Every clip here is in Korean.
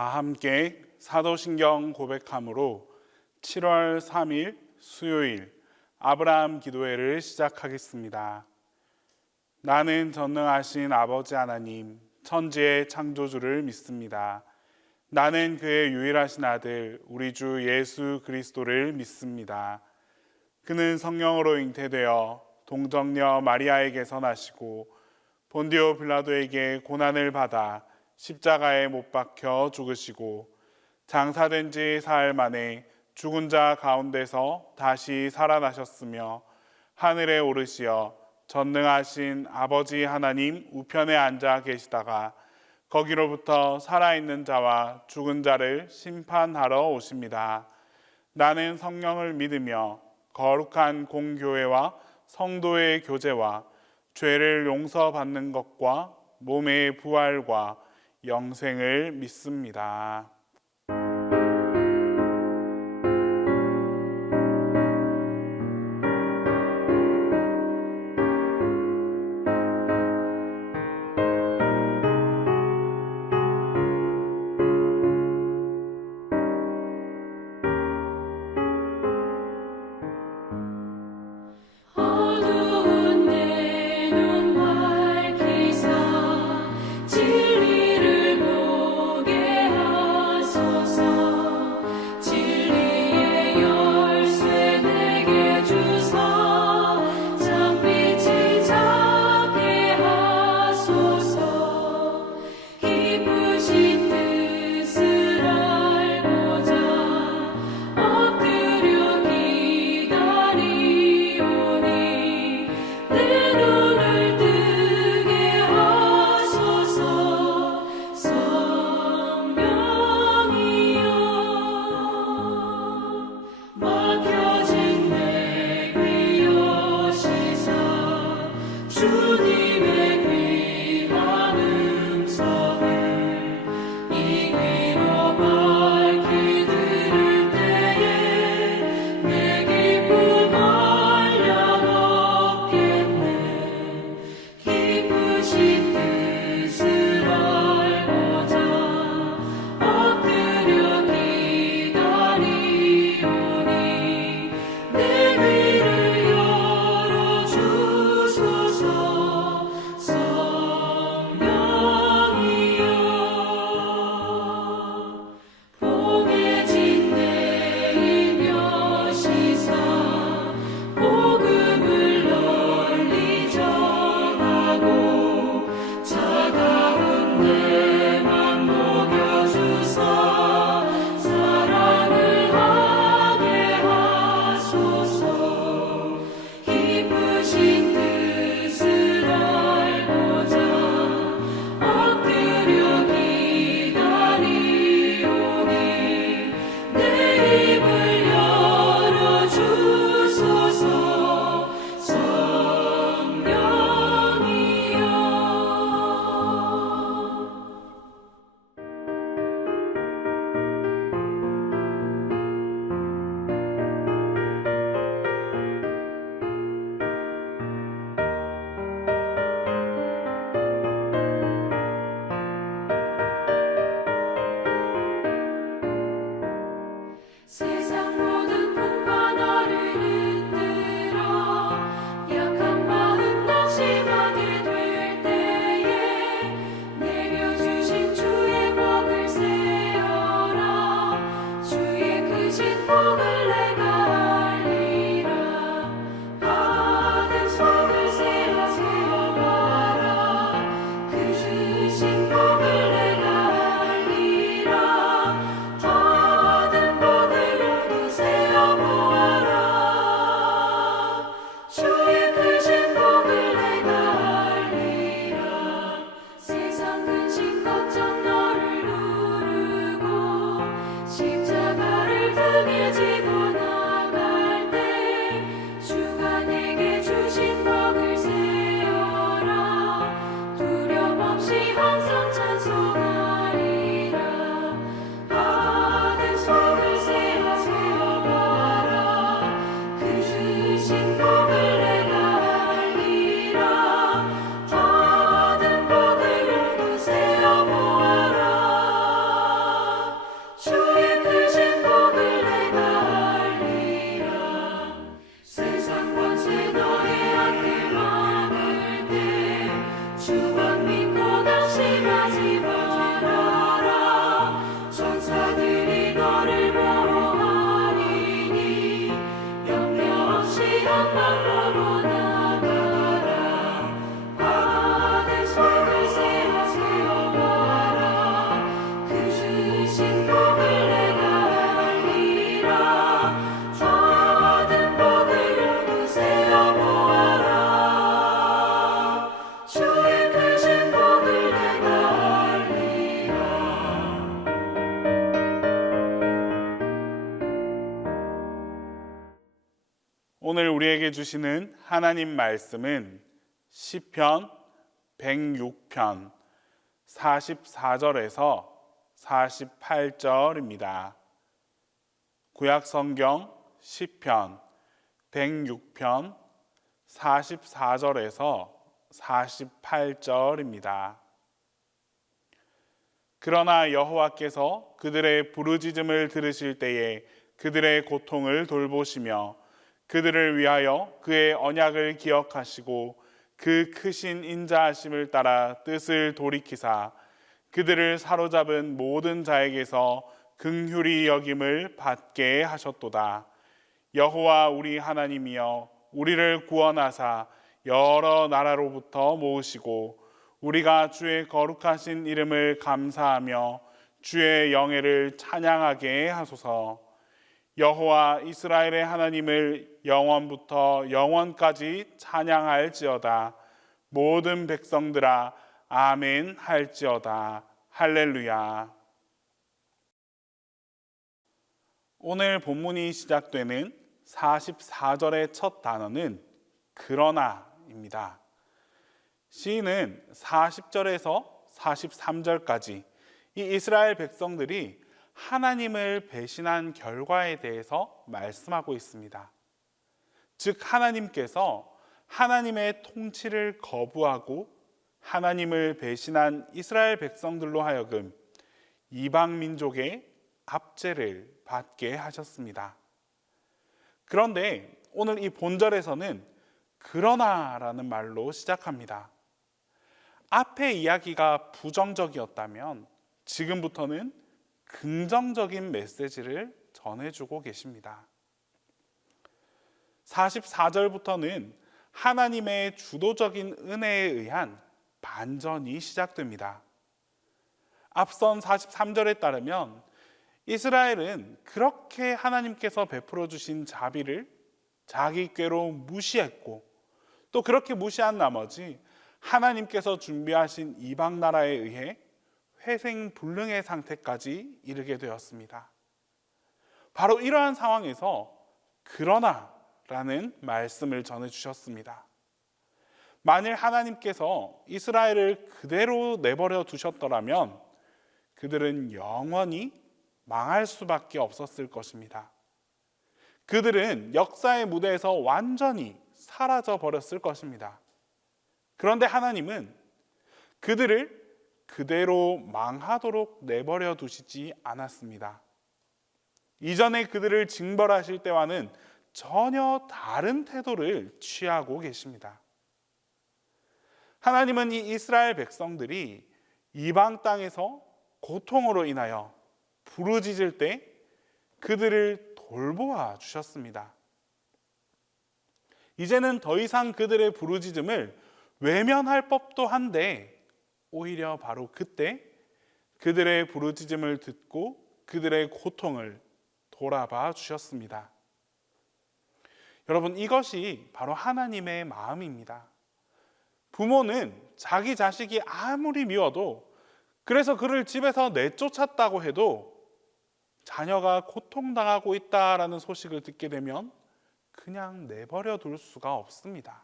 다 함께 사도신경 고백함으로 7월 3일 수요일 아브라함 기도회를 시작하겠습니다. 나는 전능하신 아버지 하나님, 천지의 창조주를 믿습니다. 나는 그의 유일하신 아들, 우리 주 예수 그리스도를 믿습니다. 그는 성령으로 잉태되어 동정녀 마리아에게서 나시고 본디오 빌라도에게 고난을 받아 십자가에 못 박혀 죽으시고 장사된 지 사흘 만에 죽은 자 가운데서 다시 살아나셨으며 하늘에 오르시어 전능하신 아버지 하나님 우편에 앉아 계시다가 거기로부터 살아있는 자와 죽은 자를 심판하러 오십니다. 나는 성령을 믿으며 거룩한 공교회와 성도의 교제와 죄를 용서받는 것과 몸의 부활과 영생을 믿습니다. 십자가를 등에 지고 오늘 우리에게 주시는 하나님 말씀은 시편 106편 44절에서 48절입니다. 구약성경 시편 106편 44절에서 48절입니다. 그러나 여호와께서 그들의 부르짖음을 들으실 때에 그들의 고통을 돌보시며 그들을 위하여 그의 언약을 기억하시고 그 크신 인자하심을 따라 뜻을 돌이키사 그들을 사로잡은 모든 자에게서 긍휼히 여김을 받게 하셨도다. 여호와 우리 하나님이여 우리를 구원하사 여러 나라로부터 모으시고 우리가 주의 거룩하신 이름을 감사하며 주의 영예를 찬양하게 하소서. 여호와 이스라엘의 하나님을 영원부터 영원까지 찬양할지어다. 모든 백성들아 아멘 할지어다. 할렐루야. 오늘 본문이 시작되는 44절의 첫 단어는 그러나입니다. 시인은 40절에서 43절까지 이 이스라엘 백성들이 하나님을 배신한 결과에 대해서 말씀하고 있습니다. 즉 하나님께서 하나님의 통치를 거부하고 하나님을 배신한 이스라엘 백성들로 하여금 이방 민족의 압제를 받게 하셨습니다. 그런데 오늘 이 본절에서는 그러나라는 말로 시작합니다. 앞의 이야기가 부정적이었다면 지금부터는 긍정적인 메시지를 전해주고 계십니다. 44절부터는 하나님의 주도적인 은혜에 의한 반전이 시작됩니다. 앞선 43절에 따르면 이스라엘은 그렇게 하나님께서 베풀어 주신 자비를 자기 꾀로 무시했고 또 그렇게 무시한 나머지 하나님께서 준비하신 이방 나라에 의해 회생불능의 상태까지 이르게 되었습니다. 바로 이러한 상황에서 그러나라는 말씀을 전해주셨습니다. 만일 하나님께서 이스라엘을 그대로 내버려 두셨더라면 그들은 영원히 망할 수밖에 없었을 것입니다. 그들은 역사의 무대에서 완전히 사라져 버렸을 것입니다. 그런데 하나님은 그들을 그대로 망하도록 내버려 두시지 않았습니다. 이전에 그들을 징벌하실 때와는 전혀 다른 태도를 취하고 계십니다. 하나님은 이 이스라엘 백성들이 이방 땅에서 고통으로 인하여 부르짖을 때 그들을 돌보아 주셨습니다. 이제는 더 이상 그들의 부르짖음을 외면할 법도 한데 오히려 바로 그때 그들의 부르짖음을 듣고 그들의 고통을 돌아봐 주셨습니다. 여러분, 이것이 바로 하나님의 마음입니다. 부모는 자기 자식이 아무리 미워도 그래서 그를 집에서 내쫓았다고 해도 자녀가 고통당하고 있다라는 소식을 듣게 되면 그냥 내버려 둘 수가 없습니다.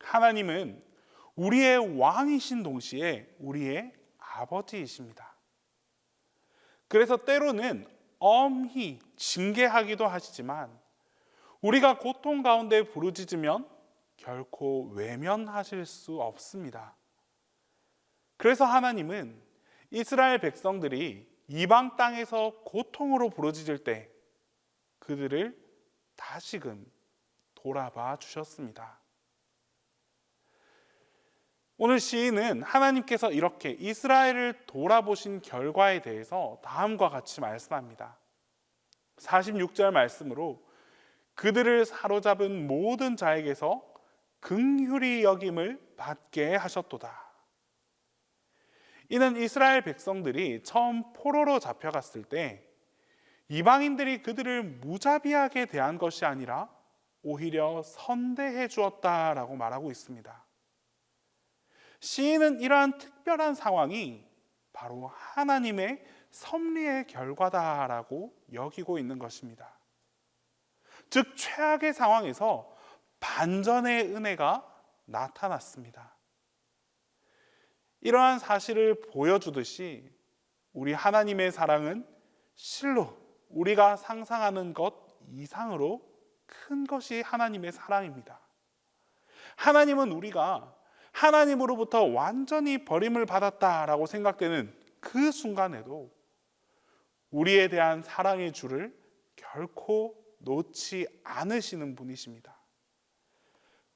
하나님은 우리의 왕이신 동시에 우리의 아버지이십니다. 그래서 때로는 엄히 징계하기도 하시지만 우리가 고통 가운데 부르짖으면 결코 외면하실 수 없습니다. 그래서 하나님은 이스라엘 백성들이 이방 땅에서 고통으로 부르짖을 때 그들을 다시금 돌아봐 주셨습니다. 오늘 시인은 하나님께서 이렇게 이스라엘을 돌아보신 결과에 대해서 다음과 같이 말씀합니다. 46절 말씀으로 그들을 사로잡은 모든 자에게서 긍휼히 여김을 받게 하셨도다. 이는 이스라엘 백성들이 처음 포로로 잡혀갔을 때 이방인들이 그들을 무자비하게 대한 것이 아니라 오히려 선대해 주었다라고 말하고 있습니다. 시인은 이러한 특별한 상황이 바로 하나님의 섭리의 결과다라고 여기고 있는 것입니다. 즉 최악의 상황에서 반전의 은혜가 나타났습니다. 이러한 사실을 보여주듯이 우리 하나님의 사랑은 실로 우리가 상상하는 것 이상으로 큰 것이 하나님의 사랑입니다. 하나님은 우리가 하나님으로부터 완전히 버림을 받았다라고 생각되는 그 순간에도 우리에 대한 사랑의 줄을 결코 놓지 않으시는 분이십니다.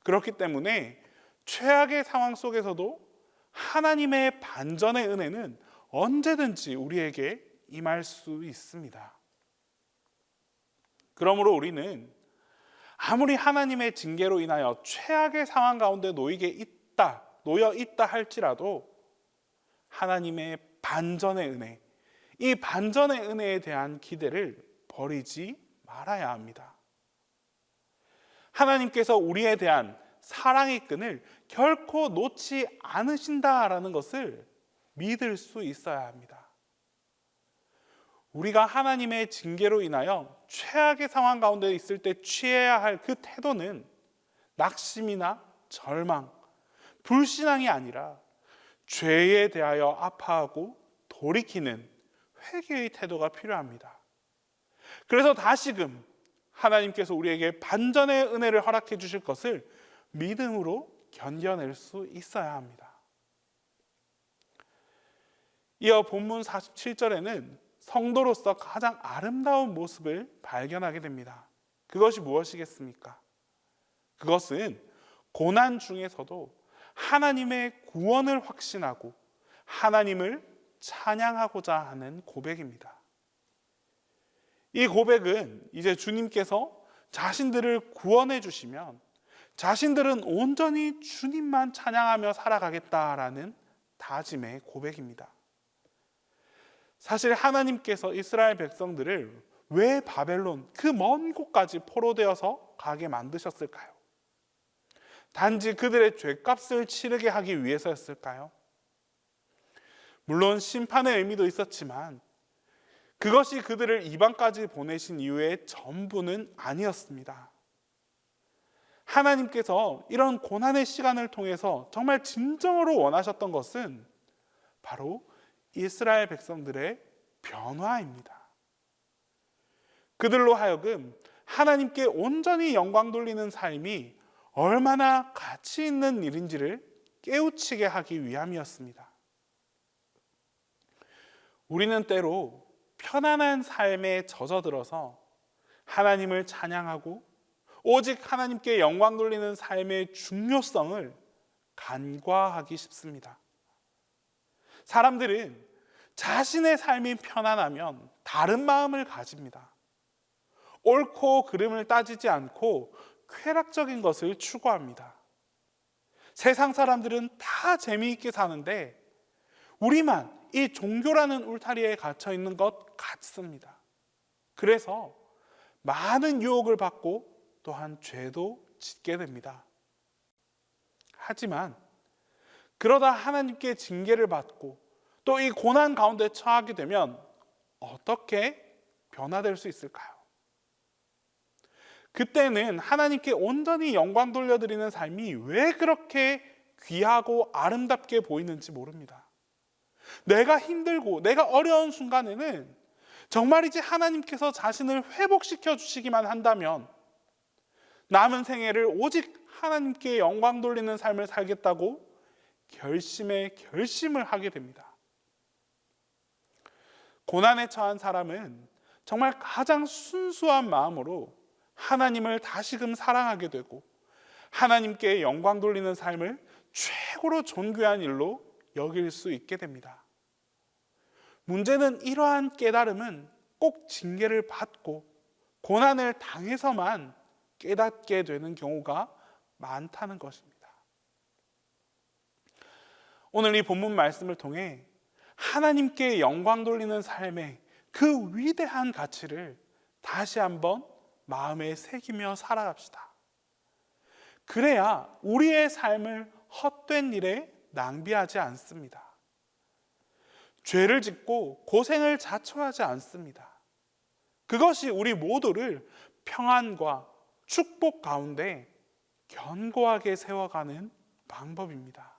그렇기 때문에 최악의 상황 속에서도 하나님의 반전의 은혜는 언제든지 우리에게 임할 수 있습니다. 그러므로 우리는 아무리 하나님의 징계로 인하여 최악의 상황 가운데 놓여 있다 할지라도 하나님의 반전의 은혜, 이 반전의 은혜에 대한 기대를 버리지 말아야 합니다. 하나님께서 우리에 대한 사랑의 끈을 결코 놓지 않으신다라는 것을 믿을 수 있어야 합니다. 우리가 하나님의 징계로 인하여 최악의 상황 가운데 있을 때 취해야 할 그 태도는 낙심이나 절망, 불신앙이 아니라 죄에 대하여 아파하고 돌이키는 회개의 태도가 필요합니다. 그래서 다시금 하나님께서 우리에게 반전의 은혜를 허락해 주실 것을 믿음으로 견뎌낼 수 있어야 합니다. 이어 본문 47절에는 성도로서 가장 아름다운 모습을 발견하게 됩니다. 그것이 무엇이겠습니까? 그것은 고난 중에서도 하나님의 구원을 확신하고 하나님을 찬양하고자 하는 고백입니다. 이 고백은 이제 주님께서 자신들을 구원해 주시면 자신들은 온전히 주님만 찬양하며 살아가겠다라는 다짐의 고백입니다. 사실 하나님께서 이스라엘 백성들을 왜 바벨론 그 먼 곳까지 포로되어서 가게 만드셨을까요? 단지 그들의 죄값을 치르게 하기 위해서였을까요? 물론 심판의 의미도 있었지만 그것이 그들을 이방까지 보내신 이유의 전부는 아니었습니다. 하나님께서 이런 고난의 시간을 통해서 정말 진정으로 원하셨던 것은 바로 이스라엘 백성들의 변화입니다. 그들로 하여금 하나님께 온전히 영광 돌리는 삶이 얼마나 가치 있는 일인지를 깨우치게 하기 위함이었습니다. 우리는 때로 편안한 삶에 젖어들어서 하나님을 찬양하고 오직 하나님께 영광 돌리는 삶의 중요성을 간과하기 쉽습니다. 사람들은 자신의 삶이 편안하면 다른 마음을 가집니다. 옳고 그름을 따지지 않고 쾌락적인 것을 추구합니다. 세상 사람들은 다 재미있게 사는데 우리만 이 종교라는 울타리에 갇혀 있는 것 같습니다. 그래서 많은 유혹을 받고 또한 죄도 짓게 됩니다. 하지만 그러다 하나님께 징계를 받고 또 이 고난 가운데 처하게 되면 어떻게 변화될 수 있을까요? 그때는 하나님께 온전히 영광 돌려드리는 삶이 왜 그렇게 귀하고 아름답게 보이는지 모릅니다. 내가 힘들고 내가 어려운 순간에는 정말이지 하나님께서 자신을 회복시켜 주시기만 한다면 남은 생애를 오직 하나님께 영광 돌리는 삶을 살겠다고 결심을 하게 됩니다. 고난에 처한 사람은 정말 가장 순수한 마음으로 하나님을 다시금 사랑하게 되고 하나님께 영광 돌리는 삶을 최고로 존귀한 일로 여길 수 있게 됩니다. 문제는 이러한 깨달음은 꼭 징계를 받고 고난을 당해서만 깨닫게 되는 경우가 많다는 것입니다. 오늘 이 본문 말씀을 통해 하나님께 영광 돌리는 삶의 그 위대한 가치를 다시 한번 마음에 새기며 살아갑시다. 그래야 우리의 삶을 헛된 일에 낭비하지 않습니다. 죄를 짓고 고생을 자초하지 않습니다. 그것이 우리 모두를 평안과 축복 가운데 견고하게 세워가는 방법입니다.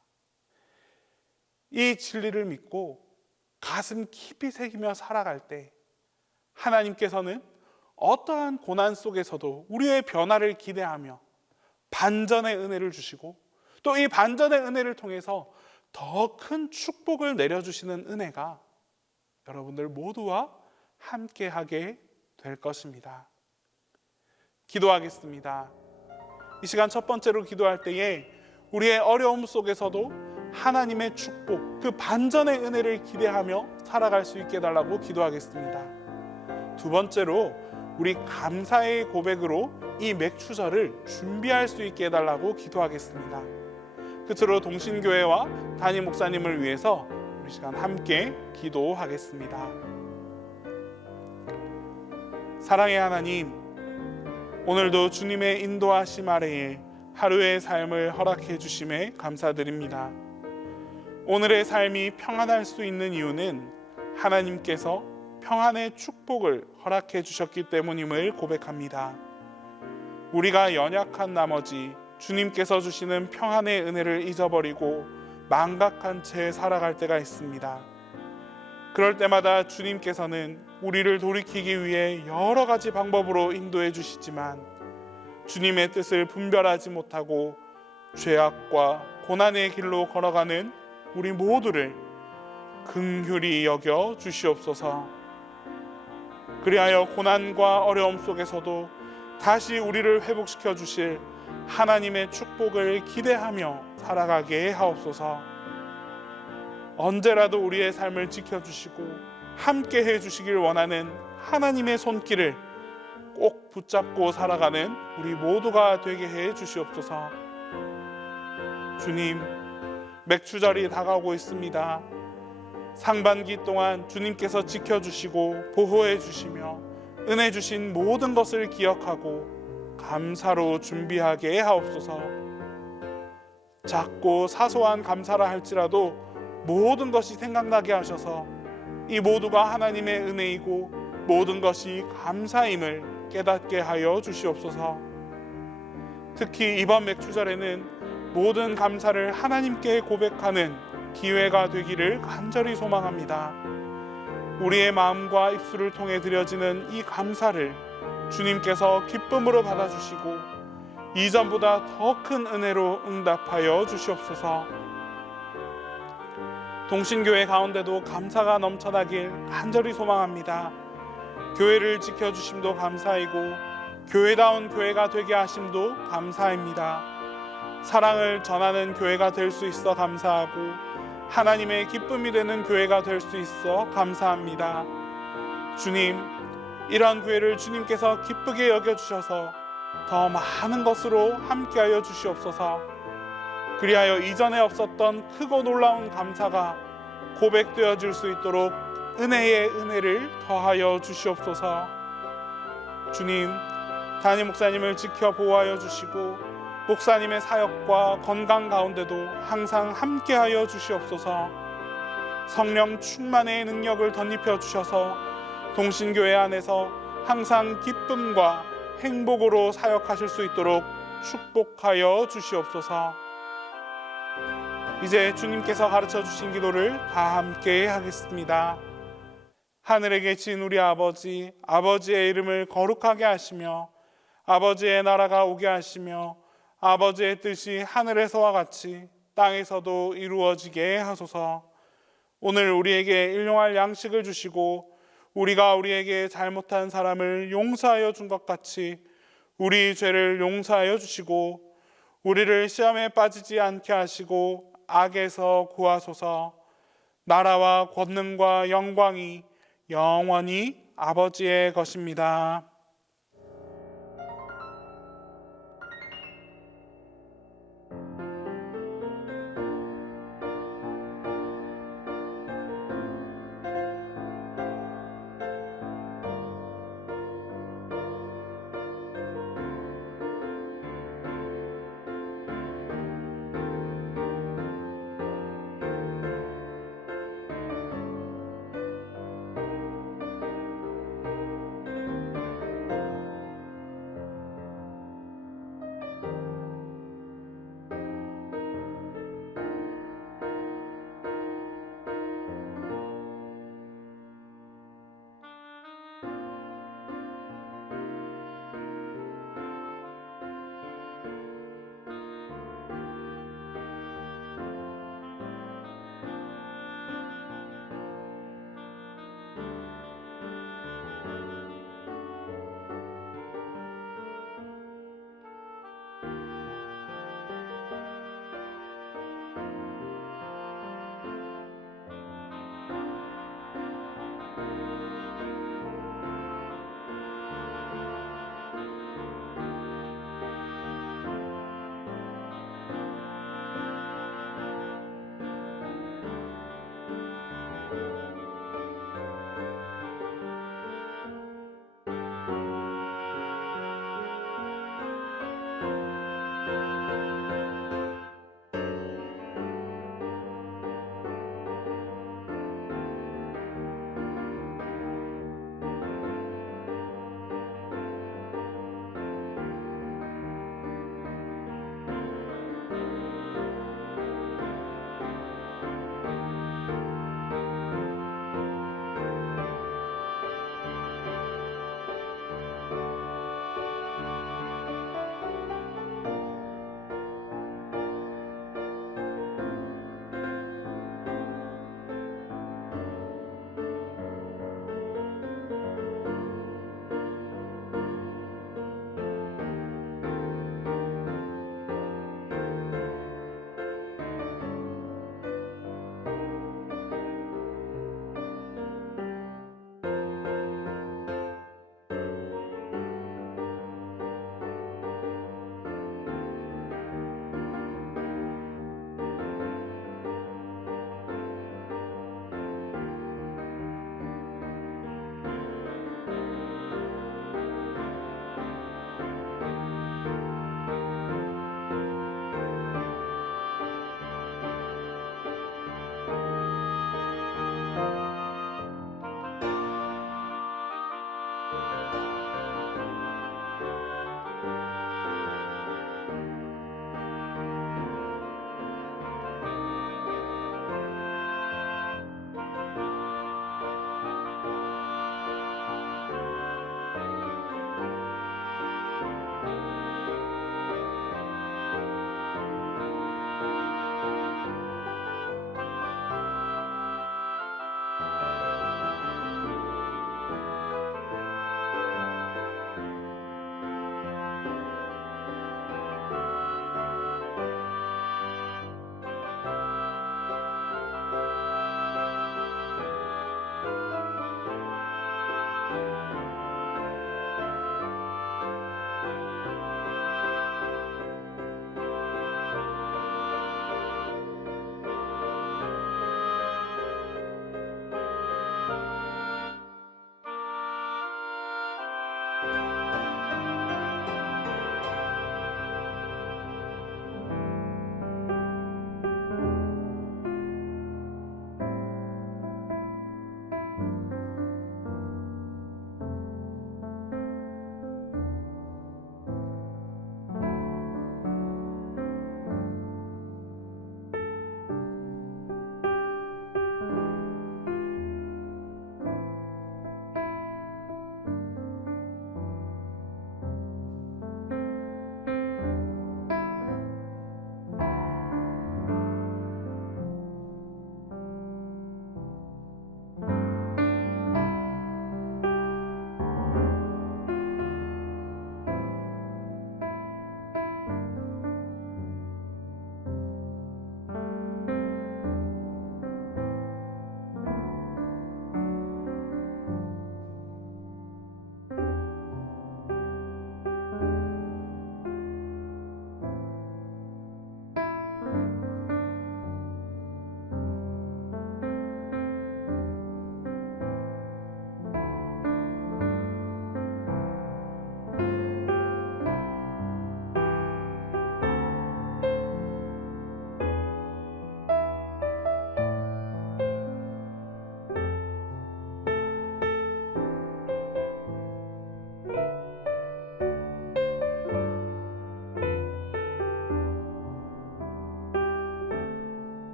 이 진리를 믿고 가슴 깊이 새기며 살아갈 때 하나님께서는 어떠한 고난 속에서도 우리의 변화를 기대하며 반전의 은혜를 주시고 또 이 반전의 은혜를 통해서 더 큰 축복을 내려주시는 은혜가 여러분들 모두와 함께하게 될 것입니다. 기도하겠습니다. 이 시간 첫 번째로 기도할 때에 우리의 어려움 속에서도 하나님의 축복, 그 반전의 은혜를 기대하며 살아갈 수 있게 해달라고 기도하겠습니다. 두 번째로 우리 감사의 고백으로 이 맥추절을 준비할 수 있게 해달라고 기도하겠습니다. 끝으로 동신교회와 담임 목사님을 위해서 우리 시간 함께 기도하겠습니다. 사랑의 하나님, 오늘도 주님의 인도하심 아래에 하루의 삶을 허락해 주심에 감사드립니다. 오늘의 삶이 평안할 수 있는 이유는 하나님께서 평안의 축복을 허락해 주셨기 때문임을 고백합니다. 우리가 연약한 나머지 주님께서 주시는 평안의 은혜를 잊어버리고 망각한 채 살아갈 때가 있습니다. 그럴 때마다 주님께서는 우리를 돌이키기 위해 여러 가지 방법으로 인도해 주시지만 주님의 뜻을 분별하지 못하고 죄악과 고난의 길로 걸어가는 우리 모두를 긍휼히 여겨 주시옵소서. 그리하여 고난과 어려움 속에서도 다시 우리를 회복시켜 주실 하나님의 축복을 기대하며 살아가게 하옵소서. 언제라도 우리의 삶을 지켜주시고 함께 해주시길 원하는 하나님의 손길을 꼭 붙잡고 살아가는 우리 모두가 되게 해 주시옵소서. 주님, 맥추절이 다가오고 있습니다. 상반기 동안 주님께서 지켜주시고 보호해 주시며 은혜 주신 모든 것을 기억하고 감사로 준비하게 하옵소서. 작고 사소한 감사라 할지라도 모든 것이 생각나게 하셔서 이 모두가 하나님의 은혜이고 모든 것이 감사임을 깨닫게 하여 주시옵소서. 특히 이번 맥추절에는 모든 감사를 하나님께 고백하는 기회가 되기를 간절히 소망합니다. 우리의 마음과 입술을 통해 드려지는 이 감사를 주님께서 기쁨으로 받아주시고 이전보다 더 큰 은혜로 응답하여 주시옵소서. 동신교회 가운데도 감사가 넘쳐나길 간절히 소망합니다. 교회를 지켜주심도 감사이고 교회다운 교회가 되게 하심도 감사입니다. 사랑을 전하는 교회가 될 수 있어 감사하고 하나님의 기쁨이 되는 교회가 될 수 있어 감사합니다. 주님, 이러한 교회를 주님께서 기쁘게 여겨주셔서 더 많은 것으로 함께하여 주시옵소서. 그리하여 이전에 없었던 크고 놀라운 감사가 고백되어질 수 있도록 은혜의 은혜를 더하여 주시옵소서. 주님, 담임 목사님을 지켜 보호하여 주시고 목사님의 사역과 건강 가운데도 항상 함께하여 주시옵소서. 성령 충만의 능력을 덧입혀 주셔서 동신교회 안에서 항상 기쁨과 행복으로 사역하실 수 있도록 축복하여 주시옵소서. 이제 주님께서 가르쳐 주신 기도를 다 함께 하겠습니다. 하늘에 계신 우리 아버지, 아버지의 이름을 거룩하게 하시며 아버지의 나라가 오게 하시며 아버지의 뜻이 하늘에서와 같이 땅에서도 이루어지게 하소서. 오늘 우리에게 일용할 양식을 주시고 우리가 우리에게 잘못한 사람을 용서하여 준 것 같이 우리 죄를 용서하여 주시고 우리를 시험에 빠지지 않게 하시고 악에서 구하소서. 나라와 권능과 영광이 영원히 아버지의 것입니다.